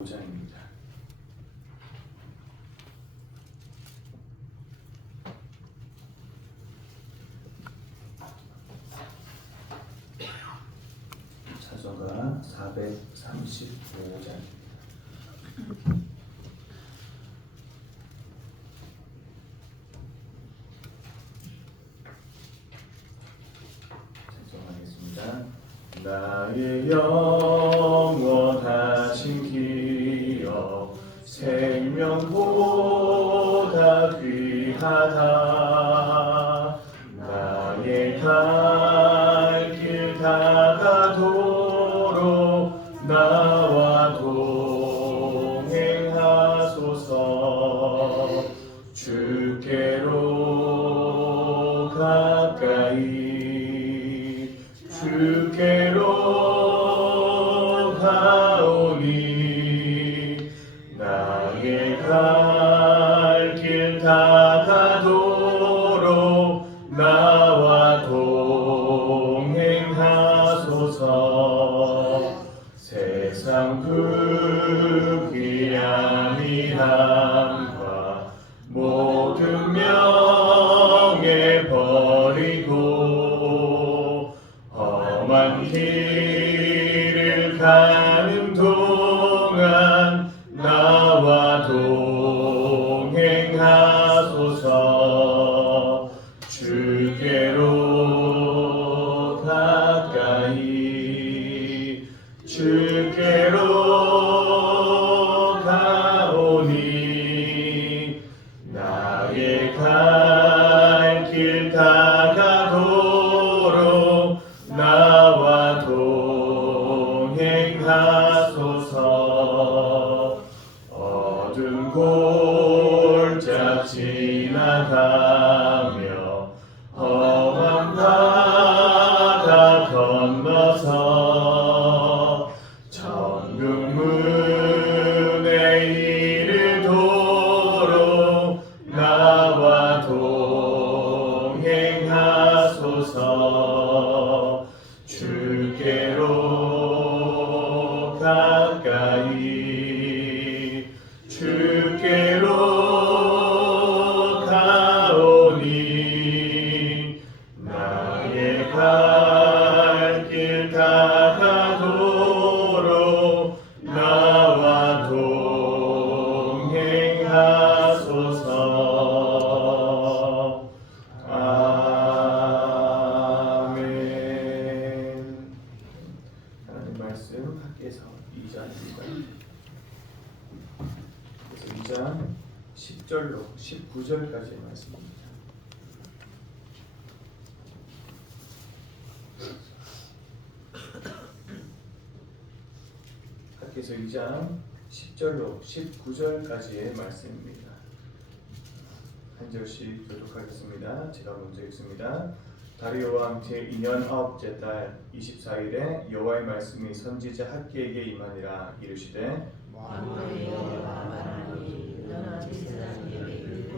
5장입니다. 찬송가 435장입니다. 찬송하겠습니다. 나의 영원하신 기여 생명보다 귀하다. 나의 갈 길 다가도록 나와 동행하소서. 주께로 가까이 주께로 가오니 나의 갈 길 다가도록 나와 동행하소서. 세상 부귀함이 함과 모든 명예 버리고 험한 길을 가는 동안 나와 동행하소서. 주께로 가까이 주께로 가오니 나의 갈 길 다가도록 나와 동행하소서. 어두운 골짝 지나가며 험한 바다 건너서 천국 문에 이르도록 나와 동행하소서. 주께로 가까이 주께로 가오니 나의 갈 길 다가도록 나와 동행하소서. 아멘. 하나님 말씀 학개서 2장입니다. 그래서 2장 10절로 19절까지의 말씀입니다. 학개서 2장 10절로 19절까지의 말씀입니다. 한 절씩 교독하겠습니다. 제가 먼저 읽습니다. 다리오 왕 제2년 9째 달 24일에 여호와의 말씀이 선지자 학기에게 임하니라. 이르시되 만군의 여호와가 말하니 너는 제사장 예배를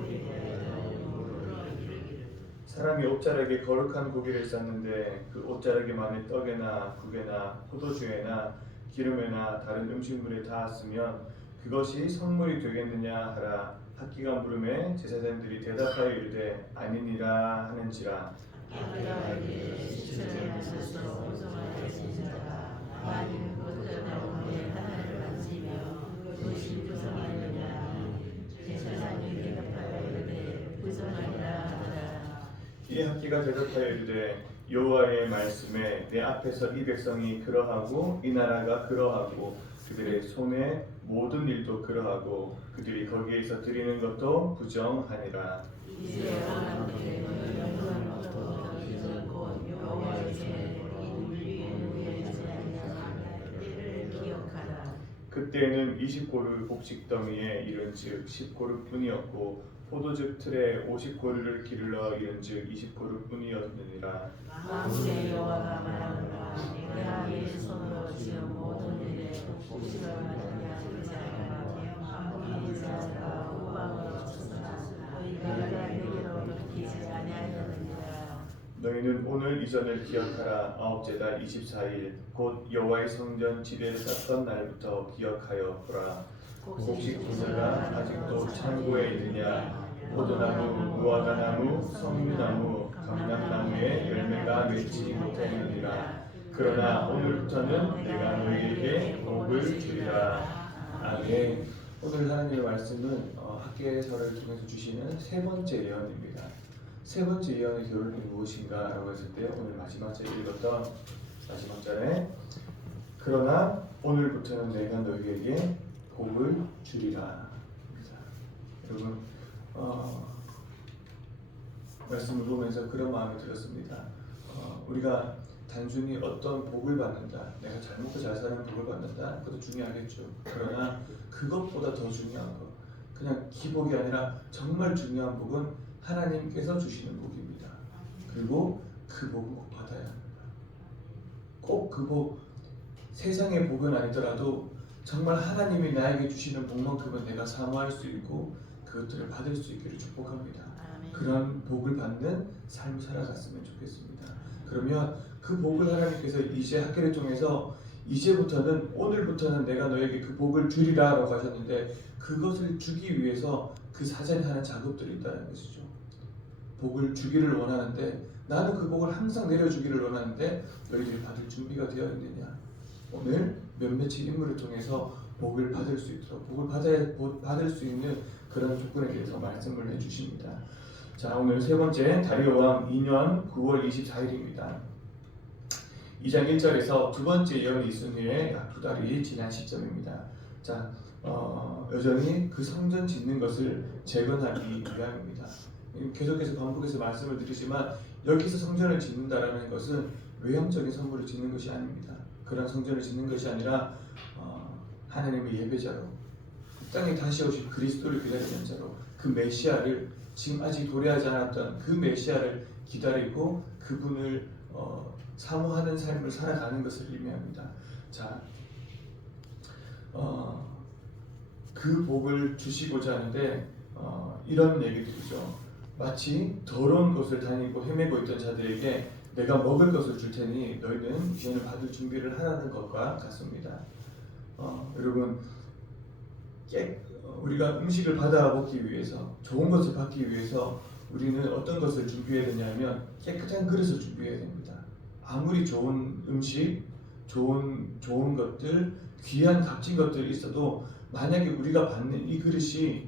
사람이 옷자락에 거룩한 고기를 쌓는데 그 옷자락에만의 떡에나 국에나 포도주에나 기름에나 다른 음식물에 닿았으면 그것이 성물이 되겠느냐 하라. 학기가 물음에 제사장들이 대답하여 이르되 아니니라 하는지라. 학기가 이르되 시천에서 온성하여 진자가 만일 그것들 가운데 하나를 만지며 그것이 부성하느냐 제사장이 대답하여 이르되 부성하리라 하더라. 이 학기가 대답하여 이르되 여호와의 말씀에 내 앞에서 이 백성이 그러하고 이 나라가 그러하고 그들의 손의 모든 일도 그러하고 그들이 거기에서 드리는 것도 부정하니라. 이제 하나님께 영광 얻고 기적고 여호와의 손에 우리의 무예하지 아니하는 때를 기억하라. 그때에는 20고루 곡식더미에 이른즉 10고루뿐이었고 포도즙 틀에 50고루를 기르러 이른즉 20고루뿐이었느니라. 만군의 여호와가 말하노라. 내가 네 손으로 지은 모든 일에 곡식을 하느냐 자가 아무리 자가 후방으로 쳤으나 너희가 내게로 돌이키지 아니하였느니라. 너희 너희는 오늘 이전을 기억하라. 아홉째달 24일 곧 여호와의 성전 지대를 쌓던 날부터 기억하여 보라. 곡식 부자가 아직도 창고에 있느냐. 포도나무, 무화과나무, 석류나무, 감람나무의 열매가 맺지 못하느니라. 그러나 오늘부터는 내가 너희에게 복을 주리라. 아멘. 오늘 하나님의 말씀은 학계서를 통해서 주시는 세 번째 예언입니다. 세 번째 예언의 결론이 무엇인가 라고 했을 때 오늘 마지막 절에 읽었던 마지막 절에 그러나 오늘부터는 내가 너희에게 복을 주리라. 여러분 말씀을 보면서 그런 마음이 들었습니다. 우리가 단순히 어떤 복을 받는다, 내가 잘 먹고 잘 사는 복을 받는다, 그것도 중요하겠죠. 그러나 그것보다 더 중요한 것, 그냥 기복이 아니라 정말 중요한 복은 하나님께서 주시는 복입니다. 그리고 그 복은 꼭 받아야 합니다. 꼭 그 복, 세상의 복은 아니더라도 정말 하나님이 나에게 주시는 복만큼은 내가 사모할 수 있고 그것들을 받을 수 있기를 축복합니다. 그런 복을 받는 삶을 살아갔으면 좋겠습니다. 그러면 그 복을 하나님께서 이제 학교를 통해서 이제부터는 오늘부터는 내가 너에게 그 복을 주리라 라고 하셨는데 그것을 주기 위해서 그 사전에 하는 작업들이 있다는 것이죠. 복을 주기를 원하는데 나는 그 복을 항상 내려주기를 원하는데 너희들이 받을 준비가 되어 있느냐. 오늘 몇몇의 인물을 통해서 복을 받을 수 있도록 복을 받을 수 있는 그런 조건에 대해서 말씀을 해주십니다. 자, 오늘 세 번째 다리오 왕 2년 9월 24일입니다. 2장 1절에서 두 번째 예언이 있은 후에 약 2달이 지난 시점입니다. 자, 여전히 그 성전 짓는 것을 재건하기 위함입니다. 계속해서 반복해서 말씀을 드리지만 여기서 성전을 짓는다라는 것은 외형적인 선물을 짓는 것이 아닙니다. 그런 성전을 짓는 것이 아니라 하나님의 예배자로 이 땅에 다시 오실 그리스도를 기다리는 자로 그 메시아를 지금 아직 도래하지 않았던 그 메시아를 기다리고 그분을 사모하는 삶을 살아가는 것을 의미합니다. 자, 그 복을 주시고자 하는데 이런 얘기들이죠. 마치 더러운 곳을 다니고 헤매고 있던 자들에게 내가 먹을 것을 줄 테니 너희는 이제는 받을 준비를 하라는 것과 같습니다. 여러분 우리가 음식을 받아 먹기 위해서 좋은 것을 받기 위해서 우리는 어떤 것을 준비해야 되냐면 깨끗한 그릇을 준비해야 됩니다. 아무리 좋은 음식, 좋은 것들, 귀한 값진 것들이 있어도 만약에 우리가 받는 이 그릇이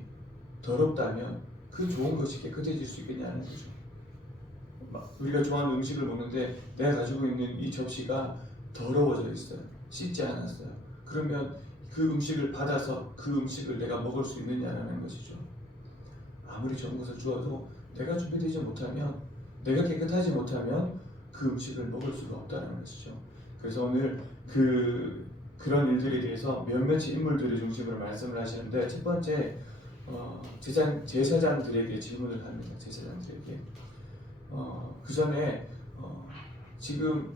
더럽다면 그 좋은 것이 깨끗해질 수 있겠냐는 거죠. 우리가 좋아하는 음식을 먹는데 내가 가지고 있는 이 접시가 더러워져 있어요. 씻지 않았어요. 그러면 그 음식을 받아서 그 음식을 내가 먹을 수 있느냐라는 것이죠. 아무리 좋은 것을 주어도 내가 준비되지 못하면, 내가 깨끗하지 못하면 그 음식을 먹을 수가 없다는 것이죠. 그래서 오늘 그런 일들에 대해서 몇몇의 인물들을 중심으로 말씀을 하시는데 첫 번째 제사장들에게 질문을 합니다. 제사장들에게 그 전에 지금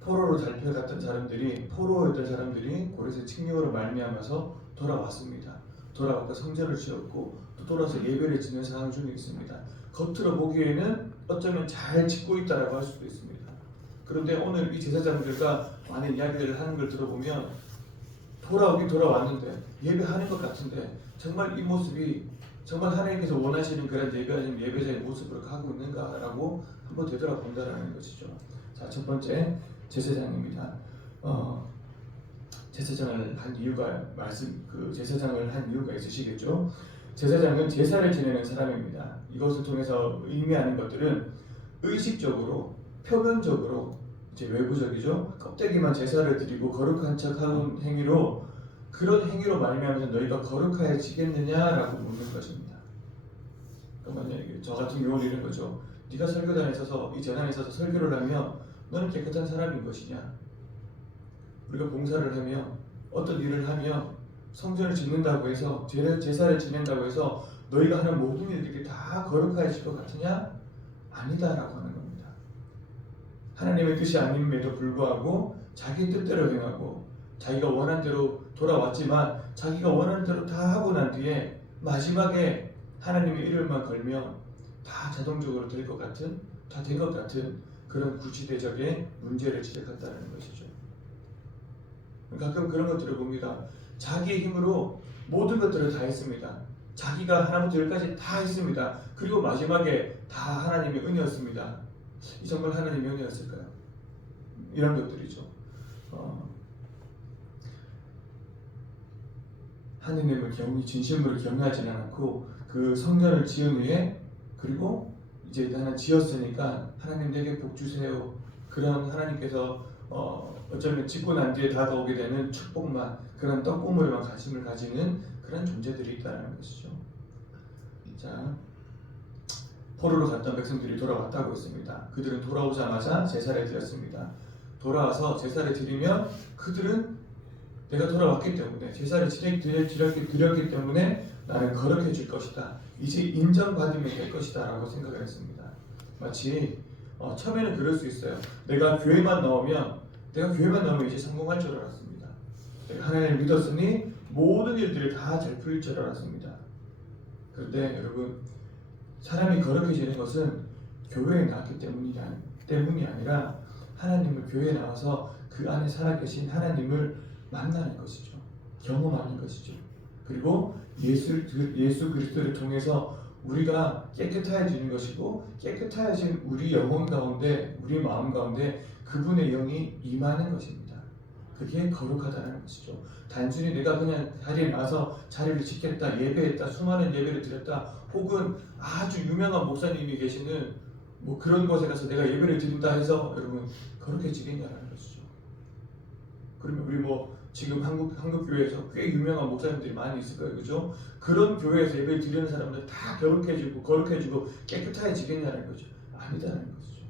포로로 잡혀갔던 사람들이 포로였던 사람들이 고레스 칙령으로 말미암아서 돌아왔습니다. 돌아와서 성전을 지었고 또 돌아서 예배를 지는 상황 중에 있습니다. 겉으로 보기에는 어쩌면 잘 짓고 있다라고 할 수도 있습니다. 그런데 오늘 이 제사장들과 많은 이야기를 하는 걸 들어보면 돌아오긴 돌아왔는데 예배하는 것 같은데 정말 이 모습이 정말 하나님께서 원하시는 그런 예배하는 예배자의 모습으로 가고 있는가라고 한번 되돌아본다라는 것이죠. 자, 첫 번째 제사장입니다. 제사장을 한 이유가 제사장을 한 이유가 있으시겠죠. 제사장은 제사를 지내는 사람입니다. 이것을 통해서 의미하는 것들은 의식적으로, 표면적으로 이제 외부적이죠. 껍데기만 제사를 드리고 거룩한 척하는 행위로 그런 행위로 말미암아서 너희가 거룩해지겠느냐라고 묻는 것입니다. 그러니까 저 같은 경우는 이런 거죠. 네가 설교단에 서서 이 재단에 서서 설교를 하면 너는 깨끗한 사람인 것이냐? 우리가 봉사를 하며 어떤 일을 하며 성전을 짓는다고 해서 제사를 지낸다고 해서 너희가 하는 모든 일들이 다 거룩해질 것 같으냐? 아니다라고 하는 겁니다. 하나님의 뜻이 아님에도 불구하고 자기 뜻대로 행하고 자기가 원한 대로 돌아왔지만 자기가 원하는 대로 다 하고 난 뒤에 마지막에 하나님의 이름만 걸면 다 자동적으로 될 것 같은 다 된 것 같은 그런 구시대적인 문제를 지적한다는 것이죠. 가끔 그런 것들을 봅니다. 자기의 힘으로 모든 것들을 다 했습니다. 자기가 하나부터 열까지 다 했습니다. 그리고 마지막에 다 하나님의 은혜였습니다. 이 정말 하나님의 은혜였을까요? 이런 것들이죠. 하느님을 진심으로 경외하지는 않고 그 성전을 지은 후에 그리고 이제 하나 지었으니까 하나님 내게 복 주세요. 그런 하나님께서 어쩌면 짓고 난 뒤에 다가오게 되는 축복만 그런 떡고물만 관심을 가지는 그런 존재들이 있다는 것이죠. 자, 포로로 갔던 백성들이 돌아왔다고 했습니다. 그들은 돌아오자마자 제사를 드렸습니다. 돌아와서 제사를 드리면 그들은 내가 돌아왔기 때문에 제사를 드렸기 때문에 나는 거룩해질 것이다. 이제 인정받으면 될 것이다 라고 생각을 했습니다. 마치 처음에는 그럴 수 있어요. 내가 교회만 나오면 이제 성공할 줄 알았습니다. 내가 하나님을 믿었으니 모든 일들이 다 잘 풀릴 줄 알았습니다. 그런데 여러분, 사람이 거룩해지는 것은 교회에 나왔기 때문이 아니라 하나님을 교회에 나와서 그 안에 살아계신 하나님을 만나는 것이죠. 경험하는 것이죠. 그리고 예수 그리스도를 통해서 우리가 깨끗해지는 것이고 깨끗해진 우리 영혼 가운데 우리 마음 가운데 그분의 영이 임하는 것입니다. 그게 거룩하다는 것이죠. 단순히 내가 그냥 자리에 나와서 자리를 지켰다, 예배했다, 수많은 예배를 드렸다, 혹은 아주 유명한 목사님이 계시는 뭐 그런 곳에 가서 내가 예배를 드린다 해서 여러분 거룩해지겠냐라는 것이죠. 그러면 우리 지금 한국 교회에서 꽤 유명한 목사님들이 많이 있을 거예요, 그죠? 그런 교회에서 예배를 드리는 사람들 다 거룩해지고 깨끗해지겠냐는 거죠. 아니다라는 것이죠.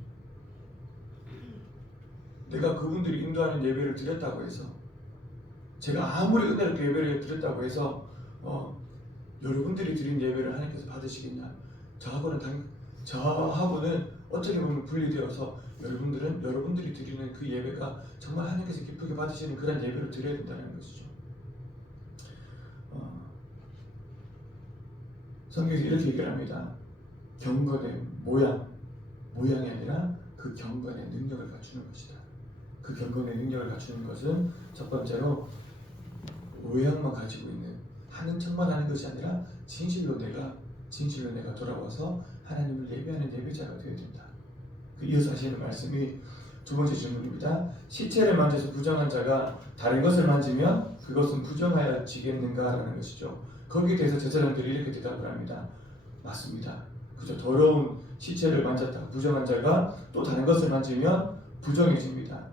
내가 그분들이 인도하는 예배를 드렸다고 해서, 제가 아무리 은혜롭게 예배를 드렸다고 해서 여러분들이 드린 예배를 하나님께서 받으시겠냐? 저하고는 어떻게 보면 분리되어서 여러분들이 드리는 그 예배가 정말 하나님께서 기쁘게 받으시는 그런 예배를 드려야 된다는 것이죠. 성경에서 이렇게 얘기를 합니다. 경건의 모양이 아니라 그 경건의 능력을 갖추는 것이다. 그 경건의 능력을 갖추는 것은 첫 번째로 외양만 가지고 있는 하는 척만 하는 것이 아니라 진실로 내가 돌아와서 하나님을 예배하는 예배자가 되어야 된다. 이어서 하시는 말씀이 두 번째 질문입니다. 시체를 만져서 부정한 자가 다른 것을 만지면 그것은 부정하여지겠는가라는 것이죠. 거기에 대해서 제사장들이 이렇게 대답을 합니다. 맞습니다. 그저 더러운 시체를 만졌다 부정한 자가 또 다른 것을 만지면 부정해집니다.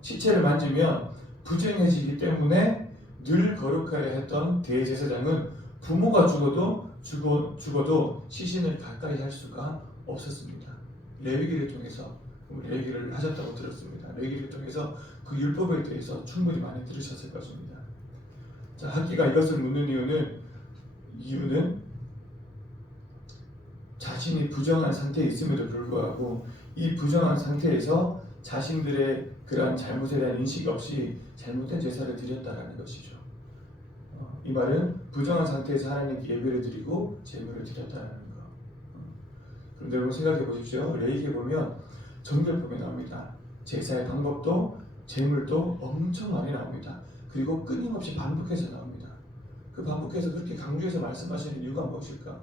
시체를 만지면 부정해지기 때문에 늘 거룩하여 했던 대제사장은 부모가 죽어도 시신을 가까이 할 수가 없었습니다. 레위기를 통해서 레위기를 하셨다고 들었습니다. 레위기를 통해서 그 율법에 대해서 충분히 많이 들으셨을 것입니다. 자, 학기가 이것을 묻는 이유는 자신이 부정한 상태에 있음에도 불구하고 이 부정한 상태에서 자신들의 그러한 잘못에 대한 인식 없이 잘못된 제사를 드렸다라는 것이죠. 이 말은 부정한 상태에서 하나님께 예배를 드리고 제물을 드렸다는 것. 그런데 여러분 생각해 보십시오. 레위기에 보면 정결법이 나옵니다. 제사의 방법도 제물도 엄청 많이 나옵니다. 그리고 끊임없이 반복해서 나옵니다. 그 반복해서 그렇게 강조해서 말씀하시는 이유가 무엇일까?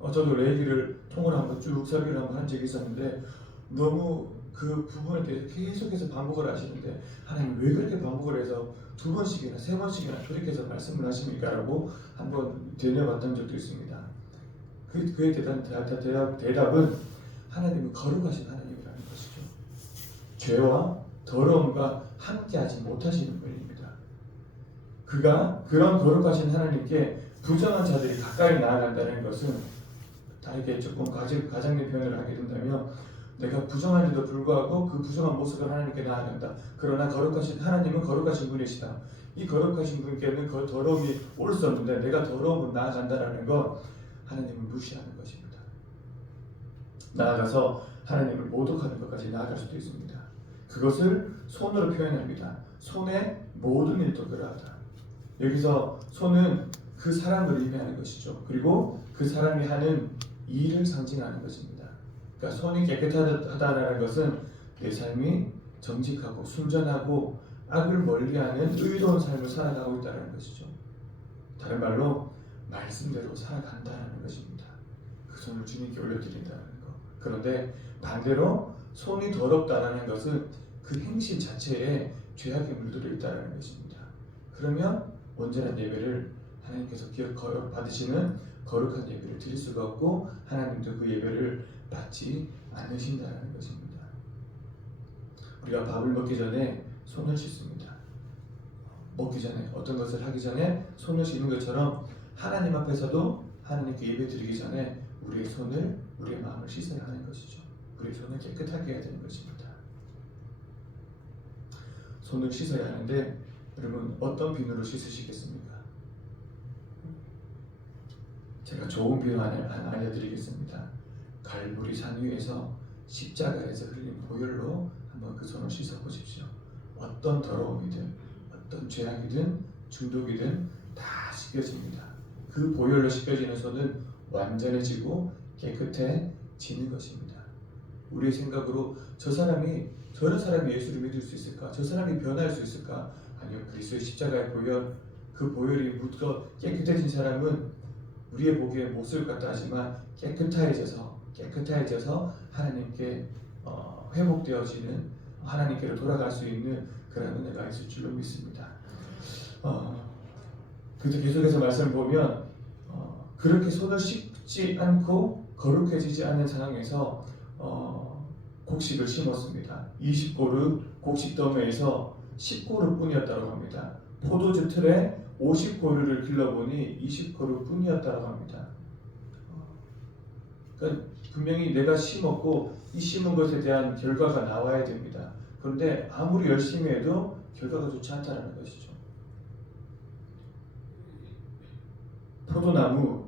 저도 레위기를 통으로 한번 쭉 설교를 한번 한 적이 있었는데 너무 그 부분에 대해서 계속해서 반복을 하시는데 하나님 왜 그렇게 반복을 해서 2번씩이나 3번씩이나 그렇게 해서 말씀을 하십니까? 라고 한번 되뇌봤던 적도 있습니다. 그에 대한 대답은 하나님은 거룩하신 하나님이라는 것이죠. 죄와 더러움과 함께하지 못하시는 분입니다. 그가 그런 거룩하신 하나님께 부정한 자들이 가까이 나아간다는 것은 다르게 조금 과장된 표현을 하게 된다면 내가 부정한데도 불구하고 그 부정한 모습을 하나님께 나아간다. 그러나 거룩하신 하나님은 거룩하신 분이시다. 이 거룩하신 분께는 그 더러움이 올 수 없는데 내가 더러움으로 나아간다라는 건 하나님을 무시하는 것입니다. 나아가서 하나님을 모독하는 것까지 나아갈 수도 있습니다. 그것을 손으로 표현합니다. 손의 모든 일도 그러하다. 여기서 손은 그 사람을 의미하는 것이죠. 그리고 그 사람이 하는 일을 상징하는 것입니다. 그러니까 손이 깨끗하다는 것은 내 삶이 정직하고 순전하고 악을 멀리하는 의로운 삶을 살아가고 있다는 것이죠. 다른 말로 말씀대로 살아간다는 것입니다. 그 손을 주님께 올려드린다는 것. 그런데 반대로 손이 더럽다는 것은 그 행실 자체에 죄악이 물들어 있다는 것입니다. 그러면 온전한 예배를 하나님께서 받으시는 거룩한 예배를 드릴 수가 없고 하나님도 그 예배를 받지 않으신다는 것입니다. 우리가 밥을 먹기 전에 손을 씻습니다. 먹기 전에 어떤 것을 하기 전에 손을 씻는 것처럼 하나님 앞에서도 하나님께 예배 드리기 전에 우리의 손을, 우리의 마음을 씻어야 하는 것이죠. 우리의 손을 깨끗하게 해야 되는 것입니다. 손을 씻어야 하는데 여러분 어떤 비누로 씻으시겠습니까? 제가 좋은 비누 하나 알려드리겠습니다. 갈보리 산 위에서 십자가에서 흘린 보혈로 한번 그 손을 씻어 보십시오. 어떤 더러움이든 어떤 죄악이든 중독이든 다 씻겨집니다. 그 보혈로 씻겨지는 손은 완전해지고 깨끗해지는 것입니다. 우리의 생각으로 저런 사람이 예수를 믿을 수 있을까? 저 사람이 변할 수 있을까? 아니요. 그리스도의 십자가의 보혈, 그 보혈이 묻어 깨끗해진 사람은 우리의 보기에 못쓸 것 같다 하지만 깨끗해져서 하나님께 회복되어지는, 하나님께로 돌아갈 수 있는 그런 은혜가 있을 줄로 믿습니다. 그래서 계속해서 말씀을 보면 그렇게 손을 씻지 않고 거룩해지지 않는 상황에서 곡식을 심었습니다. 20고루 곡식더미에서 10고루 뿐이었다고 합니다. 포도주 틀에 50고루를 길러보니 20고루 뿐이었다고 합니다. 그러니까 분명히 내가 심었고 이 심은 것에 대한 결과가 나와야 됩니다. 그런데 아무리 열심히 해도 결과가 좋지 않다는 것이죠. 포도나무,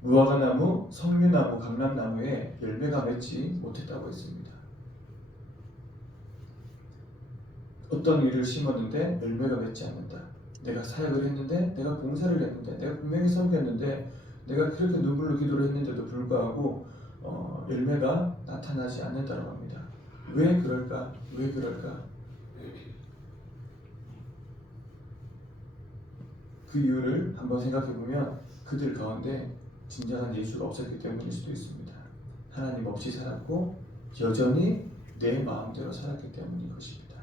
무화과나무, 석류나무, 감람나무에 열매가 맺지 못했다고 했습니다. 어떤 일을 심었는데 열매가 맺지 않는다. 내가 사역을 했는데, 내가 봉사를 했는데, 내가 분명히 섬겼는데, 내가 그렇게 눈물로 기도를 했는데도 불구하고 열매가 나타나지 않는다고 합니다. 왜 그럴까? 왜 그럴까? 그 이유를 한번 생각해 보면 그들 가운데 진정한 예수가 없었기 때문일 수도 있습니다. 하나님 없이 살았고 여전히 내 마음대로 살았기 때문인 것입니다.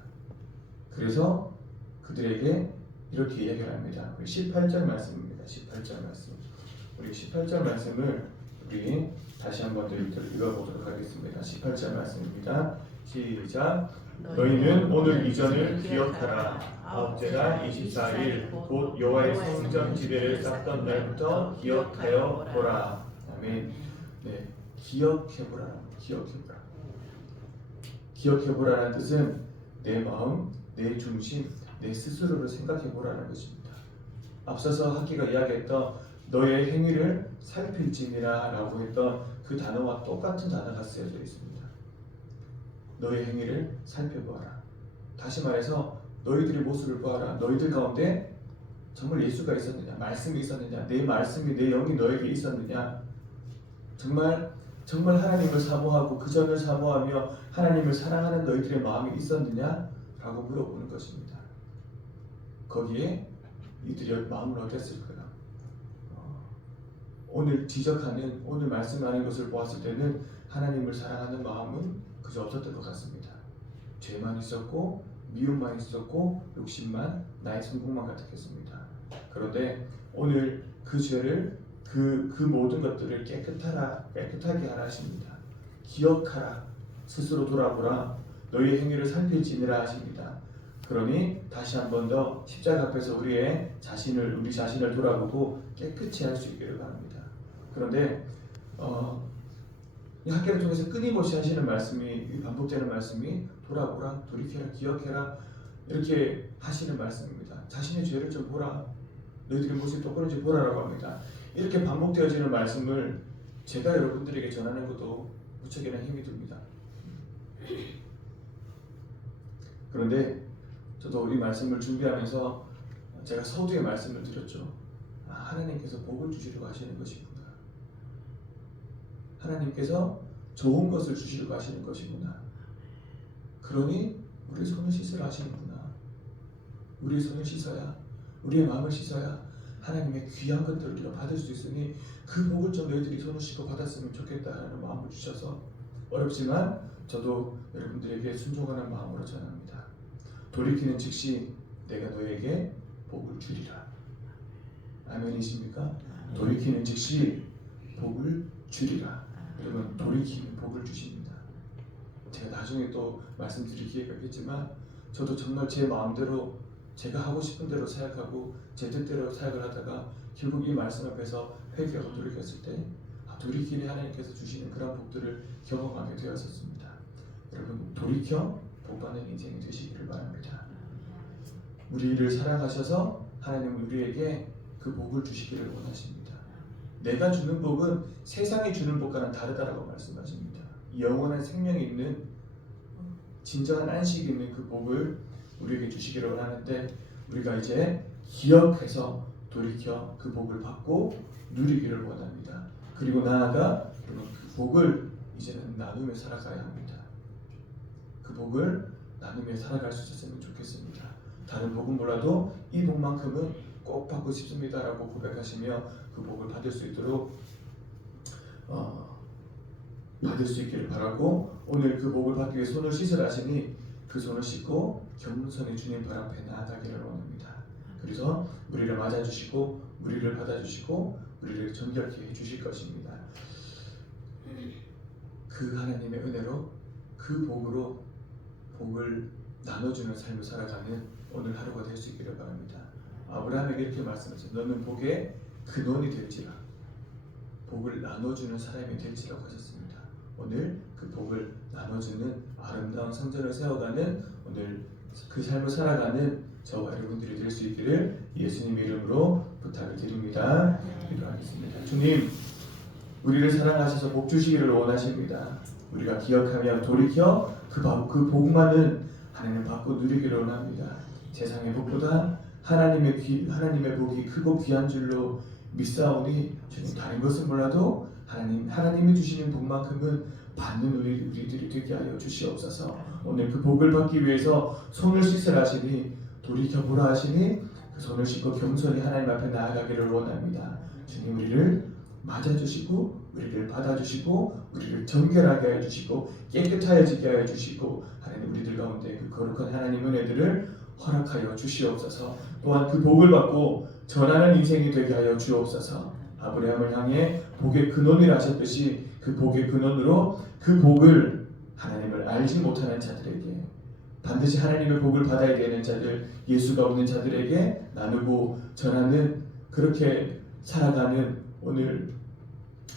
그래서 그들에게 이렇게 얘기를 합니다. 우리 18절 말씀입니다. 18절 말씀. 우리 18절 말씀을 우리 다시 한번 더 읽어보도록 하겠습니다. 18절 말씀입니다. 시작. 너희는 오늘 이전을 기억하라. 아홉째가 24일 곧 여호와의 성전 지대를 쌓던 날부터 기억하여 보라. 아멘. 네, 기억해보라. 기억해보라. 기억해보라는 뜻은 내 마음, 내 중심, 내 스스로를 생각해보라는 것입니다. 앞서서 학기가 이야기했던 너의 행위를 살필지니라 라고 했던 그 단어와 똑같은 단어가 쓰여져 있습니다. 너의 행위를 살펴보아라. 다시 말해서 너희들의 모습을 보아라. 너희들 가운데 정말 예수가 있었느냐, 말씀이 있었느냐, 내 말씀이, 내 영이 너에게 있었느냐, 정말 하나님을 사모하고 그 전을 사모하며 하나님을 사랑하는 너희들의 마음이 있었느냐 라고 물어보는 것입니다. 거기에 이들의 마음은 어땠을까요? 오늘 지적하는, 오늘 말씀하는 것을 보았을 때는 하나님을 사랑하는 마음은 그저 없었던 것 같습니다. 죄만 있었고 미움만 있었고 욕심만, 나의 성공만 가득했습니다. 그런데 오늘 그 죄를, 그 모든 것들을 깨끗하게 하라 하십니다. 기억하라. 스스로 돌아보라. 너희 행위를 살필지니라 하십니다. 그러니 다시 한 번 더 십자가 앞에서 우리 자신을 돌아보고 깨끗이 할 수 있기를 바랍니다. 그런데 이 학기를 통해서 끊임없이 하시는 말씀이, 반복되는 말씀이 돌아보라, 돌이켜라, 기억해라 이렇게 하시는 말씀입니다. 자신의 죄를 좀 보라. 너희들의 모습이 똑바른지 보라라고 합니다. 이렇게 반복되어지는 말씀을 제가 여러분들에게 전하는 것도 무척이나 힘이 듭니다. 그런데 저도 이 말씀을 준비하면서 제가 서두에 말씀을 드렸죠. 하나님께서 복을 주시려고 하시는 것이구나. 하나님께서 좋은 것을 주시려고 하시는 것이구나. 그러니 우리 손을 씻으라 하시는구나. 우리의 손을 씻어야, 우리의 마음을 씻어야 하나님의 귀한 것들을 우리가 받을 수 있으니 그 복을 좀 너희들이 손을 씻고 받았으면 좋겠다 하는 마음을 주셔서 어렵지만 저도 여러분들에게 순종하는 마음으로 전합니다. 돌이키는 즉시 내가 너에게 복을 주리라. 아멘이십니까? 돌이키는 즉시 복을 주리라. 여러분, 돌이키는 복을 주십니다. 제가 나중에 또 말씀드릴 기회가 있겠지만 저도 정말 제 마음대로 제가 하고 싶은 대로 사역하고 제 뜻대로 사역을 하다가 결국 이 말씀 앞에서 회개하고 돌이켰을 때 돌이키니 하나님께서 주시는 그런 복들을 경험하게 되었었습니다. 여러분, 돌이켜 복받는 인생이 되시기를 바랍니다. 우리를 사랑하셔서 하나님은 우리에게 그 복을 주시기를 원하십니다. 내가 주는 복은 세상이 주는 복과는 다르다라고 말씀하십니다. 영원한 생명이 있는 진정한 안식이 있는 그 복을 우리에게 주시기를 원하는데 우리가 이제 기억해서 돌이켜 그 복을 받고 누리기를 원합니다. 그리고 나아가 그 복을 이제는 나누며 살아가야 합니다. 그 복을 나누며 살아갈 수 있었으면 좋겠습니다. 다른 복은 몰라도 이 복만큼은 꼭 받고 싶습니다라고 고백하시며 그 복을 받을 수 있도록 받을 수 있기를 바라고 오늘 그 복을 받기 위해 손을 씻으라 하시니 그 손을 씻고 겸손히 주님 발 앞에 나아가기를 원합니다. 그래서 우리를 맞아주시고 우리를 받아주시고 우리를 정결케 해주실 것입니다. 그 하나님의 은혜로 그 복으로 복을 나눠주는 삶을 살아가는 오늘 하루가 될 수 있기를 바랍니다. 아브라함에게 이렇게 말씀하셨어요. 너는 복의 근원이 될지라. 복을 나눠주는 사람이 될지라고 하셨습니다. 오늘 그 복을 나눠주는 아름다운 성전을 세워가는 오늘 그 삶을 살아가는 저와 여러분들이 될 수 있기를 예수님의 이름으로 부탁을 드립니다. 기도하겠습니다. 주님, 우리를 사랑하셔서 복 주시기를 원하십니다. 우리가 기억하며 돌이켜 그 복만은 하나님 받고 누리기를 원합니다. 세상의 복보다 하나님의 복이 크고 귀한 줄로 믿사오니 주님, 다른 것은 몰라도 하나님이 주시는 복만큼은 받는 우리들이 되게 하여 주시옵소서. 오늘 그 복을 받기 위해서 손을 씻으라 하시니 돌이켜보라 하시니 그 손을 씻고 겸손히 하나님 앞에 나아가기를 원합니다. 주님, 우리를 맞아주시고 우리를 받아주시고 우리를 정결하게 해주시고 깨끗하여지게 하여 주시고 하나님 우리들 가운데 그 거룩한 하나님 은혜들을 허락하여 주시옵소서. 또한 그 복을 받고 전하는 인생이 되게 하여 주옵소서. 아브라함을 향해 복의 근원이라 하셨듯이 그 복의 근원으로 그 복을 하나님을 알지 못하는 자들에게 반드시 하나님의 복을 받아야 되는 자들, 예수가 없는 자들에게 나누고 전하는 그렇게 살아가는 오늘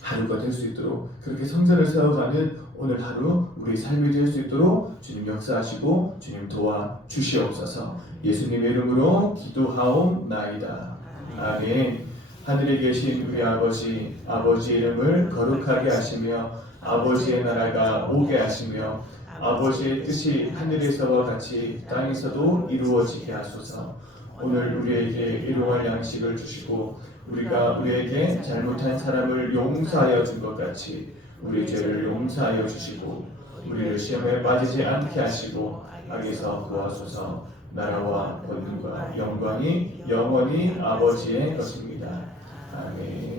하루가 될 수 있도록 그렇게 성전을 세워가는 오늘 하루 우리 삶이 될 수 있도록 주님 역사하시고 주님 도와 주시옵소서. 예수님의 이름으로 기도하옵나이다. 아멘. 하늘에 계신 우리 아버지, 아버지의 이름을 거룩하게 하시며 아버지의 나라가 오게 하시며 아버지의 뜻이 하늘에서와 같이 땅에서도 이루어지게 하소서. 오늘 우리에게 일용할 양식을 주시고 우리에게 잘못한 사람을 용서하여 준 것 같이 우리 죄를 용서하여 주시고 우리를 시험에 빠지지 않게 하시고 악에서 구하소서. 나라와 권능과 영광이 영원히 아버지의 것입니다. 아멘.